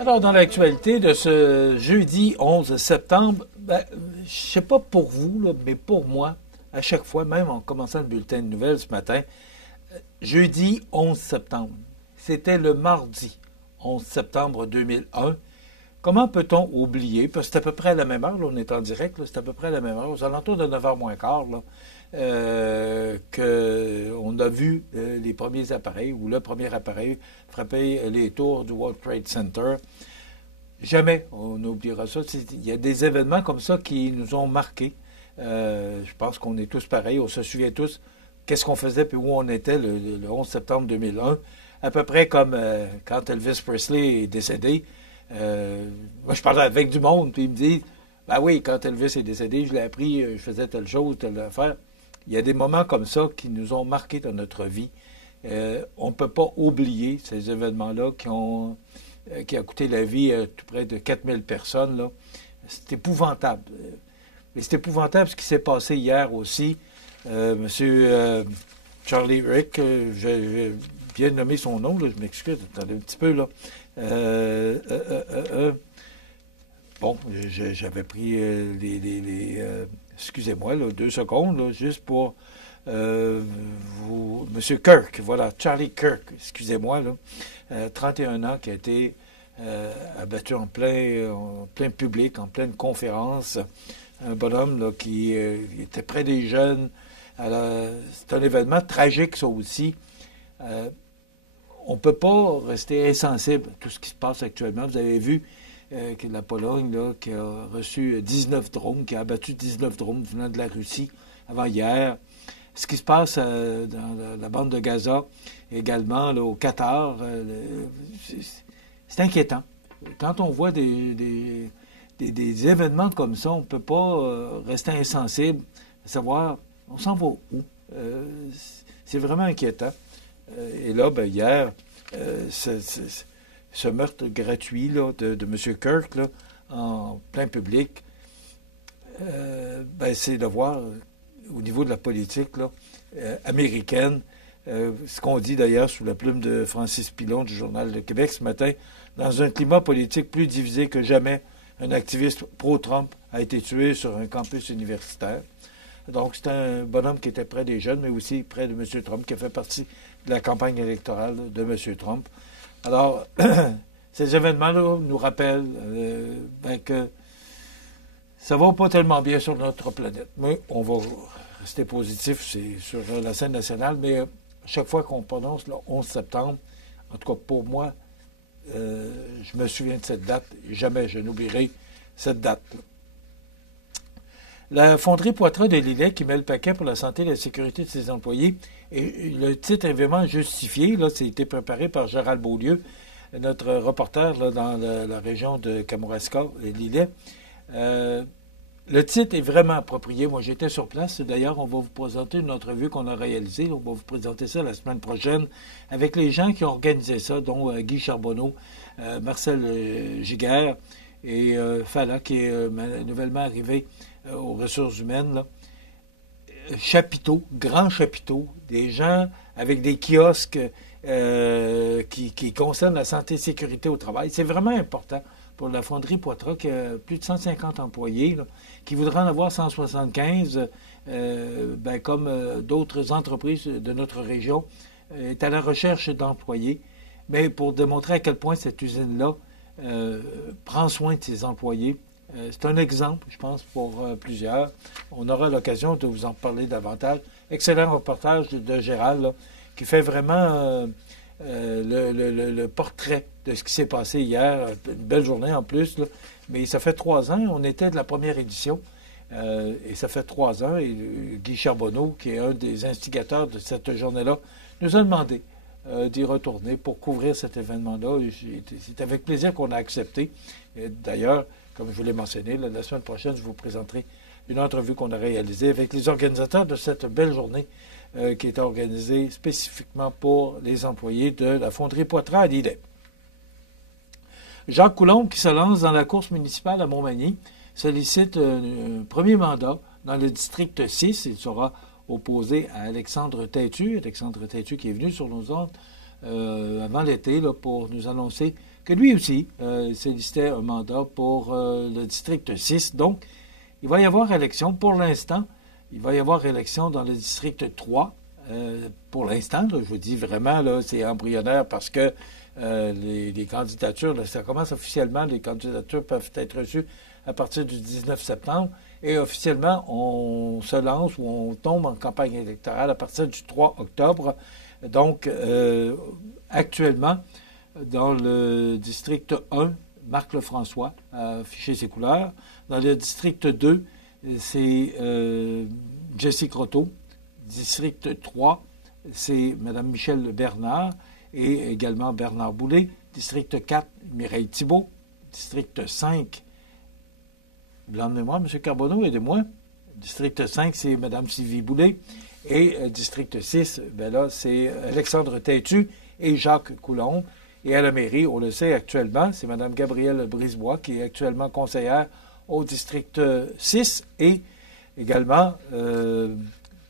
Alors, dans l'actualité de ce jeudi 11 septembre, je ne sais pas pour vous, là, mais pour moi, à chaque fois, même en commençant le bulletin de nouvelles ce matin, jeudi 11 septembre, c'était le mardi 11 septembre 2001. Comment peut-on oublier, parce que c'est à peu près à la même heure, là, on est en direct, c'est à peu près à la même heure, aux alentours de 9h moins quart, qu'on a vu les premiers appareils, ou le premier appareil frapper les tours du World Trade Center. Jamais on n'oubliera ça. Il y a des événements comme ça qui nous ont marqués. Je pense qu'on est tous pareils, on se souvient tous qu'est-ce qu'on faisait puis où on était le 11 septembre 2001. À peu près comme quand Elvis Presley est décédé. Moi, je parlais avec du monde, puis ils me disent ben oui, quand Elvis est décédé, je l'ai appris, je faisais telle chose, telle affaire. Il y a des moments comme ça qui nous ont marqués dans notre vie. On ne peut pas oublier ces événements-là qui a coûté la vie à tout près de 4000 personnes. Là. C'est épouvantable. Mais c'est épouvantable ce qui s'est passé hier aussi. Monsieur Charlie Rick, j'ai bien nommé son nom, là, je m'excuse, attendez un petit peu, là. Bon, j'avais pris excusez-moi, là, 2 secondes, là, juste pour Monsieur Kirk, voilà, Charlie Kirk, excusez-moi, là, 31 ans, qui a été abattu en plein public, en pleine conférence. Un bonhomme là, qui était près des jeunes. C'est un événement tragique, ça aussi. On ne peut pas rester insensible à tout ce qui se passe actuellement. Vous avez vu que la Pologne, là, qui a reçu 19 drones, qui a abattu 19 drones venant de la Russie avant-hier. Ce qui se passe dans la bande de Gaza, également là, au Qatar, c'est inquiétant. Quand on voit des événements comme ça, on ne peut pas rester insensible, à savoir, on s'en va où? C'est vraiment inquiétant. Et là, hier, ce meurtre gratuit là, de M. Kirk là, en plein public, c'est de voir au niveau de la politique là, américaine, ce qu'on dit d'ailleurs sous la plume de Francis Pilon du Journal de Québec ce matin, dans un climat politique plus divisé que jamais, un activiste pro-Trump a été tué sur un campus universitaire. Donc, c'est un bonhomme qui était près des jeunes, mais aussi près de M. Trump, qui a fait partie de la campagne électorale de M. Trump. Alors, ces événements-là nous rappellent que ça ne va pas tellement bien sur notre planète. Mais on va rester positif sur la scène nationale, mais chaque fois qu'on prononce le 11 septembre, en tout cas pour moi, je me souviens de cette date. Jamais je n'oublierai cette date. La fonderie Poitras de Lillet qui met le paquet pour la santé et la sécurité de ses employés. Et le titre est vraiment justifié. Là, ça a été préparé par Gérald Beaulieu, notre reporter là, dans la région de Kamouraska et Lillet. Le titre est vraiment approprié. Moi, j'étais sur place. D'ailleurs, on va vous présenter une entrevue qu'on a réalisée. On va vous présenter ça la semaine prochaine avec les gens qui ont organisé ça, dont Guy Charbonneau, Marcel Giguère et Fala, qui est nouvellement arrivé aux ressources humaines. Là. Chapiteaux, grands chapiteaux, des gens avec des kiosques qui concernent la santé et sécurité au travail. C'est vraiment important pour la fonderie Poitras, qui a plus de 150 employés, là, qui voudraient en avoir 175, comme d'autres entreprises de notre région, est à la recherche d'employés. Mais pour démontrer à quel point cette usine-là prend soin de ses employés, c'est un exemple, je pense, pour plusieurs. On aura l'occasion de vous en parler davantage. Excellent reportage de Gérald, là, qui fait vraiment le portrait de ce qui s'est passé hier. Une belle journée en plus, là. Mais ça fait 3 ans, on était de la première édition, et ça fait 3 ans, et Guy Charbonneau, qui est un des instigateurs de cette journée-là, nous a demandé d'y retourner pour couvrir cet événement-là. C'est avec plaisir qu'on a accepté. D'ailleurs, comme je vous l'ai mentionné, la semaine prochaine, je vous présenterai une entrevue qu'on a réalisée avec les organisateurs de cette belle journée qui est organisée spécifiquement pour les employés de la fonderie Poitras à Lillet. Jacques Coulombe, qui se lance dans la course municipale à Montmagny, sollicite un premier mandat dans le district 6. Il sera opposé à Alexandre Têtu qui est venu sur nos ondes avant l'été pour nous annoncer que lui aussi sollicitait un mandat pour le district 6. Donc, il va y avoir élection pour l'instant. Il va y avoir élection dans le district 3. Pour l'instant, je vous dis vraiment, c'est embryonnaire parce que les candidatures, ça commence officiellement, les candidatures peuvent être reçues à partir du 19 septembre et officiellement, on se lance ou on tombe en campagne électorale à partir du 3 octobre. Donc, actuellement, dans le district 1, Marc Lefrançois a affiché ses couleurs. Dans le district 2, c'est Jessie Croteau. District 3, c'est Mme Michèle Bernard et également Bernard Boulay. District 4, Mireille Thibault. District 5, blanc de mémoire, M. Carbonneau, aidez-moi. District 5, c'est Mme Sylvie Boulay. Et district 6, ben là, c'est Alexandre Têtu et Jacques Coulombe. Et à la mairie, on le sait actuellement, c'est Mme Gabrielle Brisebois qui est actuellement conseillère au district 6 et également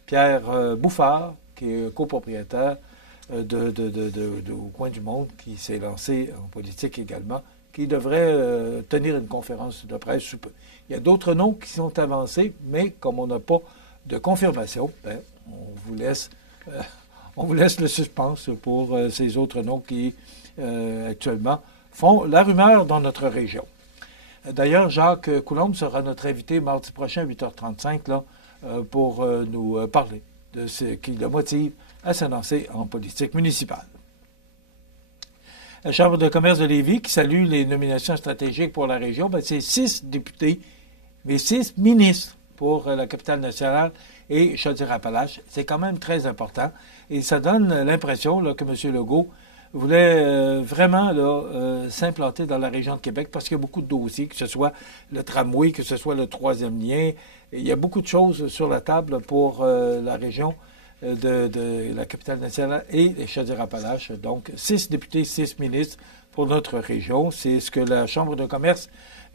Pierre Bouffard, qui est copropriétaire au Coin du Monde, qui s'est lancé en politique également, qui devrait tenir une conférence de presse sous peu. Il y a d'autres noms qui sont avancés, mais comme on n'a pas de confirmation, ben, on vous laisse le suspense pour ces autres noms qui, actuellement, font la rumeur dans notre région. D'ailleurs, Jacques Coulombe sera notre invité mardi prochain à 8h35 là, pour nous parler de ce qui le motive à se lancer en politique municipale. La Chambre de commerce de Lévis, qui salue les nominations stratégiques pour la région, ben, c'est 6 députés, mais 6 ministres pour la capitale nationale et Chaudière-Appalaches. C'est quand même très important. Et ça donne l'impression que M. Legault voulait vraiment s'implanter dans la région de Québec parce qu'il y a beaucoup de dossiers, que ce soit le tramway, que ce soit le troisième lien. Il y a beaucoup de choses sur la table pour la région de la capitale nationale et les Chaudière-Appalaches. Donc, 6 députés, 6 ministres pour notre région. C'est ce que la Chambre de commerce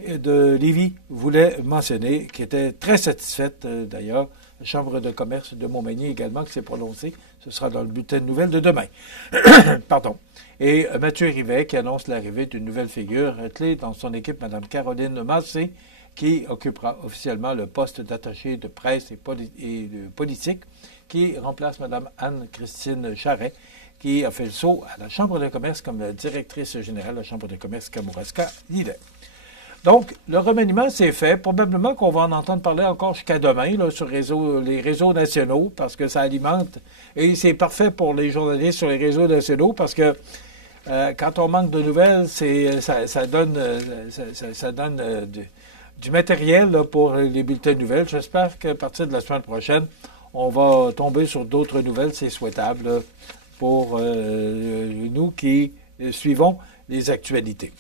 de Lévis voulait mentionner, qui était très satisfaite d'ailleurs. La Chambre de commerce de Montmagny également, qui s'est prononcée. Ce sera dans le bulletin de nouvelles de demain. Pardon. Et Mathieu Rivet, qui annonce l'arrivée d'une nouvelle figure clé dans son équipe, Mme Caroline Massé, qui occupera officiellement le poste d'attaché de presse et de politique, qui remplace Mme Anne-Christine Charret, qui a fait le saut à la Chambre de commerce comme directrice générale de la Chambre de commerce Kamouraska-Lillet. Donc, le remaniement, c'est fait. Probablement qu'on va en entendre parler encore jusqu'à demain là, sur les réseaux nationaux, parce que ça alimente. Et c'est parfait pour les journalistes sur les réseaux nationaux, parce que quand on manque de nouvelles, ça donne du matériel là, pour les bulletins de nouvelles. J'espère qu'à partir de la semaine prochaine, on va tomber sur d'autres nouvelles. C'est souhaitable là, pour nous qui suivons les actualités.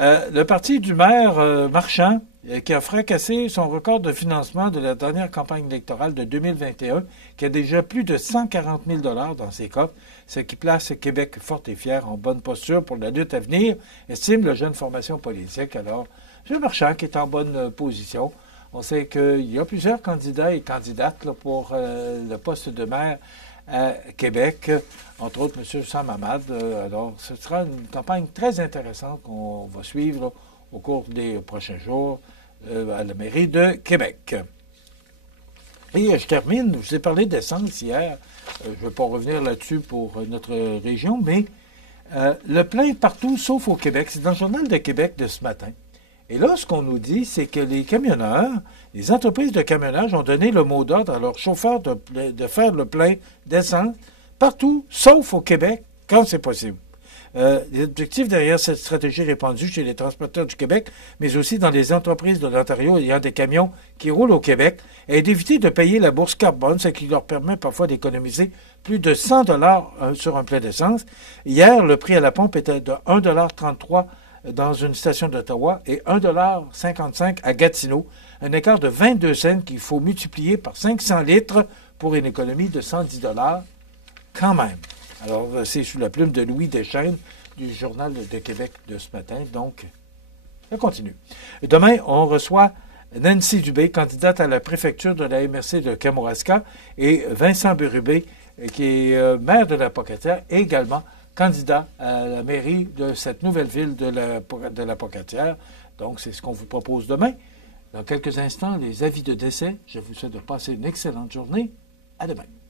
Le parti du maire Marchand, qui a fracassé son record de financement de la dernière campagne électorale de 2021, qui a déjà plus de 140 000 $ dans ses coffres, ce qui place Québec fort et fier en bonne posture pour la lutte à venir, estime la jeune formation politique. Alors, M. Marchand qui est en bonne position. On sait qu'il y a plusieurs candidats et candidates là, pour le poste de maire à Québec, entre autres M. Sam Hamad. Alors, ce sera une campagne très intéressante qu'on va suivre là, au cours des prochains jours à la mairie de Québec. Et je termine, je vous ai parlé d'essence hier, je ne vais pas revenir là-dessus pour notre région, mais le plein partout sauf au Québec. C'est dans le Journal de Québec de ce matin. Et là, ce qu'on nous dit, c'est que les camionneurs, les entreprises de camionnage ont donné le mot d'ordre à leurs chauffeurs de faire le plein d'essence partout, sauf au Québec, quand c'est possible. L'objectif derrière cette stratégie répandue chez les transporteurs du Québec, mais aussi dans les entreprises de l'Ontario ayant des camions qui roulent au Québec, est d'éviter de payer la bourse carbone, ce qui leur permet parfois d'économiser plus de 100 $ sur un plein d'essence. Hier, le prix à la pompe était de 1,33 $ dans une station d'Ottawa et 1,55 $ à Gatineau, un écart de 22 cents qu'il faut multiplier par 500 litres pour une économie de 110 $ quand même. Alors, c'est sous la plume de Louis Deschênes du Journal de Québec de ce matin, donc ça continue. Demain, on reçoit Nancy Dubé, candidate à la préfecture de la MRC de Kamouraska, et Vincent Bérubé, qui est maire de la Pocatière, et également candidat à la mairie de cette nouvelle ville de la Pocatière. Donc, c'est ce qu'on vous propose demain. Dans quelques instants, les avis de décès. Je vous souhaite de passer une excellente journée. À demain.